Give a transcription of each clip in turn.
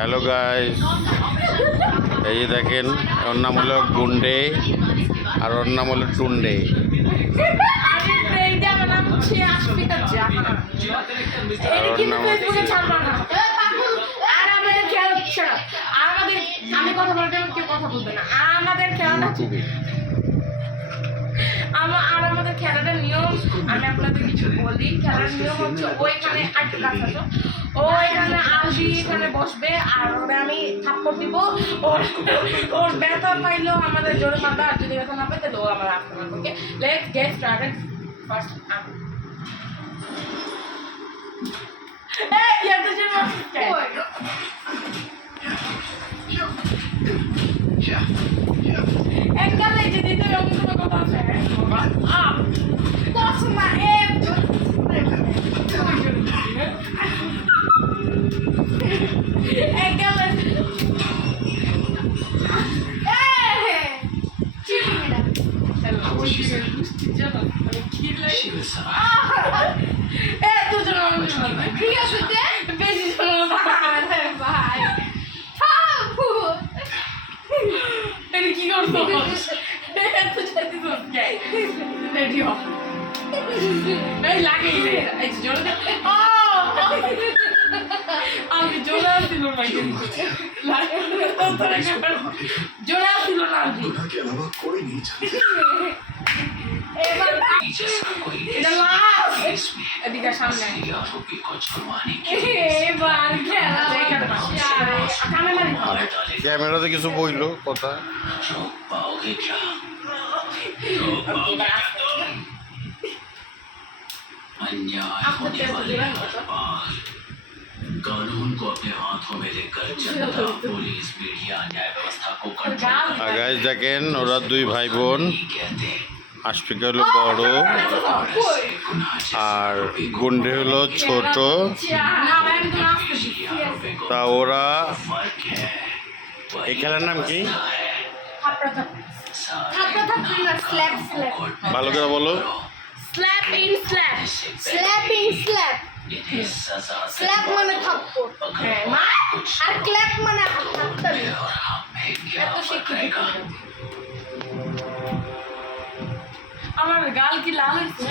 Hello guys, এই যে দেখেন, ওর নাম হলো গুন্ডে আর ওর নাম হলো টুন্ডে। আমাদের খেলাটার নিয়ম আমি আপনাদের কিছু বলি। খেলার নিয়ম হচ্ছে ওইখানে ওইখানে আসি, এখানে বসবে আর ওরা আমি থাপ্পড় দিব। ওর ব্যথা পাইলেও আমাদের জোরে মারবে, আর যদি ব্যথা না পাই তাহলে ও আমার আসতে পারবে। ওকে, লেটস গেট স্টার্টেড। ফার্স্ট আমি এককালে যে দিতে হবে কোনো কথা আছে কসমা এককালে কি করতো লাগে আমি জোড়া ছিল না, জোড়া ছিল না। এদিকে সামনে ক্যামেরাতে কিছু বইলো কথা। कानून को अपने हाथों में लेकर जनता, पुलिस, मीडिया, न्याय व्यवस्था को कंट्रोल গাইস দেখেন, ওরা দুই ভাই বোন। আশফিকা হলো বড় আর গুন্ডে হলো ছোট। তা ওরা এই খেলার নাম কি? ভালো করে বলো। Slap in slap, slap in slap. Slap মানে থাপ্পড় আর ক্ল্যাপ মানে হাততালি। এত শিক্ষিত আমার গাল কি লাল হয়েছে?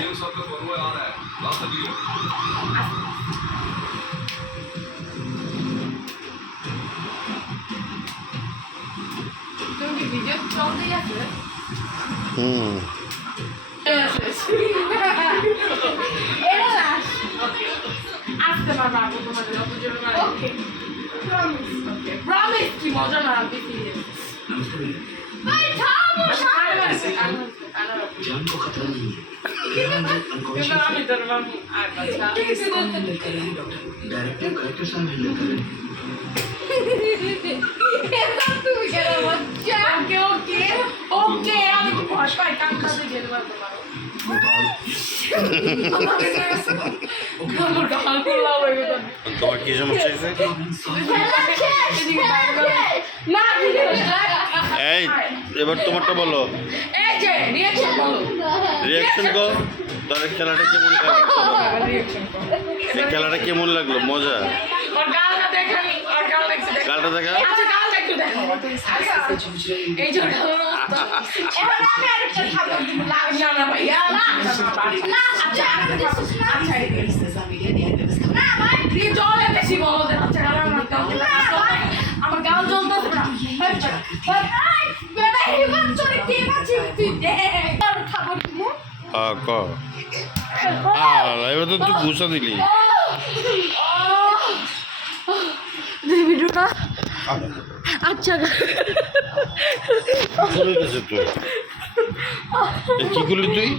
তুমি কি ভিডিও চলতেই আছে? আসতে পারবো আপু তোমাদের যত জোরে মারে। ওকে, প্রমিস। কি মজা না আপনি ভাই থামো जान को खतरा नहीं है। আমি তোর বাবু আর বাচ্চা कौन हैंडल कर रहे हैं डॉक्टर? डायरेक्टर कलेक्टर साहब हैंडल कर रहे हैं। তুমি কেন বাচ্চা? ওকে ওকে ওকে, আমি তো ভয় পাই কান কাছে যেতে পারবো না। তোমার কি সমস্যা হয়েছে? এই এবার তোমারটা বলো। এই যে রিঅ্যাকশন বলো। রিয়াকশন কর। তার খেলাটা কেমন লাগলো? এই খেলাটা কেমন লাগলো? মজা? ওর গালটা দেখেন, ওর গাল দেখছে। গালটা দেখা। আচ্ছা গালটা একটু দেখো। এই যে গাল এবার আমি আরেকটা থাপ্পড় দিব। না না ভাইয়া না আচ্ছা আমি দিচ্ছি না। আচ্ছা না ভাই দিয়ে জলে বেশি বলো যে আচ্ছা গাল আমার গাল জ্বলতেছে না। ভাই বেটা এবার তোর কে বাঁচি তুই দেখ থাপ্পড় দিব। হ্যাঁ ক। এবার তো তুই ঘুষা দিলি। ভিডিওটা আচ্ছা তুই কি করলি তুই?